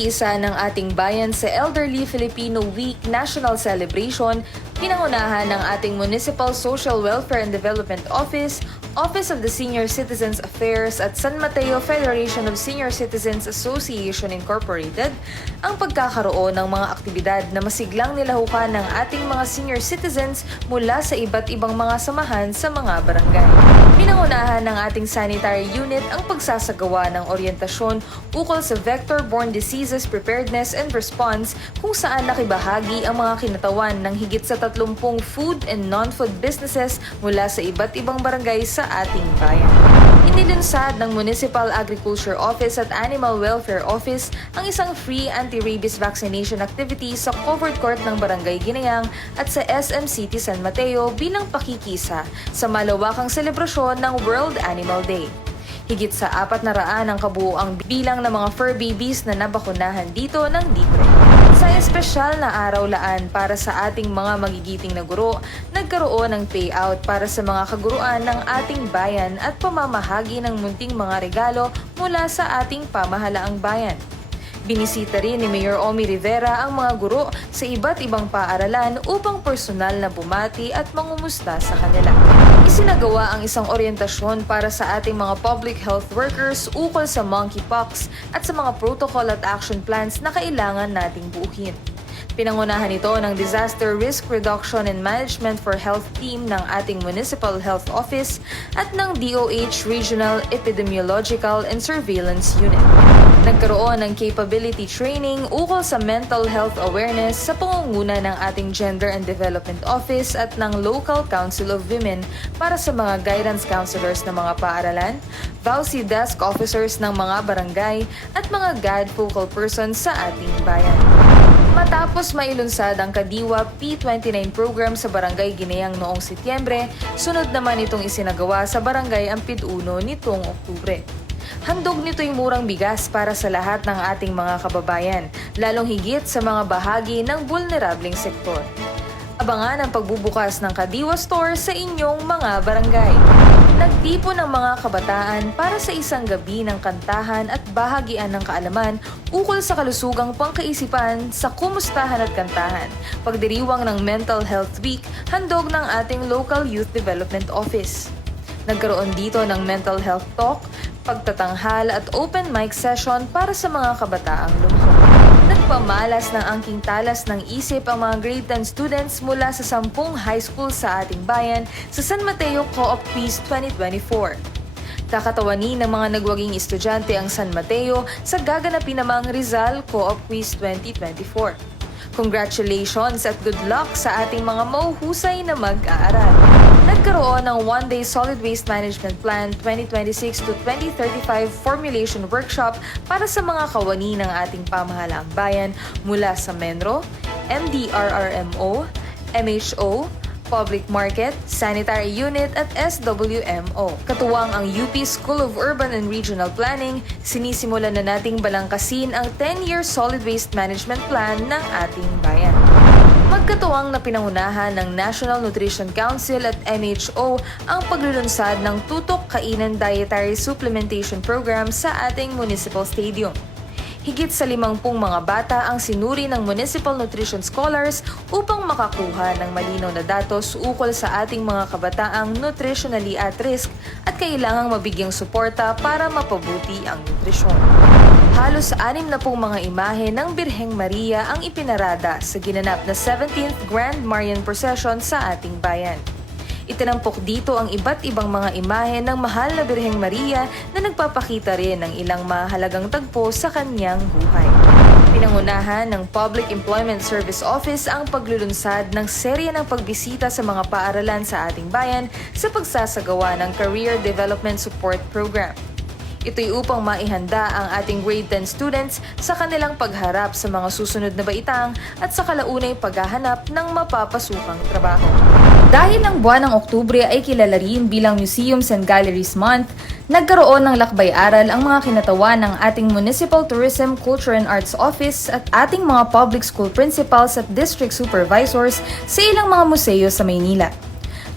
pagkikisa ng ating bayan sa Elderly Filipino Week National Celebration, pinangunahan ng ating Municipal Social Welfare and Development Office, Office of the Senior Citizens Affairs at San Mateo Federation of Senior Citizens Association Incorporated ang pagkakaroon ng mga aktibidad na masiglang nilahukan ng ating mga senior citizens mula sa iba't ibang mga samahan sa mga barangay. Pinangunahan ng ating sanitary unit ang pagsasagawa ng oryentasyon ukol sa vector-borne diseases preparedness and response kung saan nakibahagi ang mga kinatawan ng higit sa 30 food and non-food businesses mula sa iba't ibang barangay sa ating bayan. Inilunsad ng Municipal Agriculture Office at Animal Welfare Office ang isang free anti-rabies vaccination activity sa covered court ng Barangay Ginayang at sa SM City San Mateo bilang pakikisa sa malawakang selebrasyon ng World Animal Day. Higit sa 400 ang kabuuang bilang ng mga fur babies na nabakunahan dito ng libre. Sa espesyal na araw-laan para sa ating mga magigiting na guro, nagkaroon ng payout para sa mga kaguruan ng ating bayan at pamamahagi ng munting mga regalo mula sa ating pamahalaang bayan. Binisita rin ni Mayor Omi Rivera ang mga guro sa iba't ibang paaralan upang personal na bumati at mangumusta sa kanila. Isinagawa ang isang oryentasyon para sa ating mga public health workers ukol sa monkeypox at sa mga protocol at action plans na kailangan nating buuhin. Pinangunahan ito ng Disaster Risk Reduction and Management for Health Team ng ating Municipal Health Office at ng DOH Regional Epidemiological and Surveillance Unit. Nagkaroon ng capability training ukol sa mental health awareness sa pangunguna ng ating Gender and Development Office at ng Local Council of Women para sa mga guidance counselors ng mga paaralan, VAUSI desk officers ng mga barangay at mga GAD focal persons sa ating bayan. Matapos mailunsad ang Kadiwa P29 program sa Barangay Ginayang noong Setyembre, sunod naman itong isinagawa sa Barangay Ampid Uno nitong Oktubre. Handog nito'y murang bigas para sa lahat ng ating mga kababayan, lalong higit sa mga bahagi ng vulnerableng sektor. Abangan ang pagbubukas ng Kadiwa Store sa inyong mga barangay. Nagtipon ng mga kabataan para sa isang gabi ng kantahan at bahagian ng kaalaman ukol sa kalusugang pangkaisipan sa kumustahan at kantahan. Pagdiriwang ng Mental Health Week, handog ng ating Local Youth Development Office. Nagkaroon dito ng mental health talk, pagtatanghal at open mic session para sa mga kabataang lumuhod. Nagpamalas ng angking talas ng isip ang mga grade 10 students mula sa 10 high school sa ating bayan sa San Mateo Co-op Quiz 2024. Kakatawanin ng mga nagwaging estudyante ang San Mateo sa gaganapin namang Rizal Co-op Quiz 2024. Congratulations at good luck sa ating mga mauhusay na mag-aaral. Nagkaroon ng one-day Solid Waste Management Plan 2026 to 2035 formulation workshop para sa mga kawani ng ating pamahalaang bayan mula sa Menro, MDRRMO, MHO, Public Market, Sanitary Unit at SWMO. Katuwang ang UP School of Urban and Regional Planning, sinisimulan na nating balangkasin ang 10-year Solid Waste Management Plan ng ating bayan. Magkatuwang na pinangunahan ng National Nutrition Council at MHO ang paglulunsad ng Tutok Kainan Dietary Supplementation Program sa ating Municipal Stadium. Higit sa 50 mga bata ang sinuri ng Municipal Nutrition Scholars upang makakuha ng malinaw na datos ukol sa ating mga kabataang nutritionally at risk at kailangang mabigyang suporta para mapabuti ang nutrisyon. Halos 60 mga imahe ng Birheng Maria ang ipinarada sa ginanap na 17th Grand Marian Procession sa ating bayan. Itinampok dito ang iba't ibang mga imahe ng mahal na Birheng Maria na nagpapakita rin ng ilang mahalagang tagpo sa kanyang buhay. Pinangunahan ng Public Employment Service Office ang paglulunsad ng serye ng pagbisita sa mga paaralan sa ating bayan sa pagsasagawa ng Career Development Support Program. Ito'y upang maihanda ang ating grade 10 students sa kanilang pagharap sa mga susunod na baitang at sa kalaunay paghahanap ng mapapasukang trabaho. Dahil ang buwan ng Oktubre ay kilala rin bilang Museums and Galleries Month, nagkaroon ng lakbay-aral ang mga kinatawan ng ating Municipal Tourism, Culture and Arts Office at ating mga public school principals at district supervisors sa ilang mga museo sa Maynila.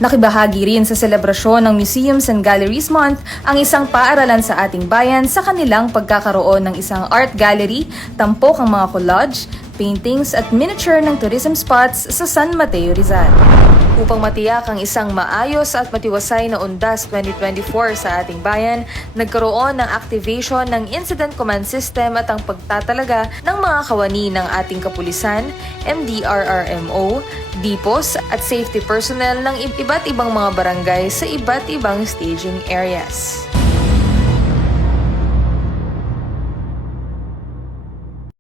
Nakibahagi rin sa selebrasyon ng Museums and Galleries Month ang isang paaralan sa ating bayan sa kanilang pagkakaroon ng isang art gallery, tampok ang mga collage, paintings at miniature ng tourism spots sa San Mateo, Rizal. Upang matiyak ang isang maayos at matiwasay na Undas 2024 sa ating bayan, nagkaroon ng activation ng Incident Command System at ang pagtatalaga ng mga kawani ng ating kapulisan, MDRRMO, DPOS at safety personnel ng iba't ibang mga barangay sa iba't ibang staging areas.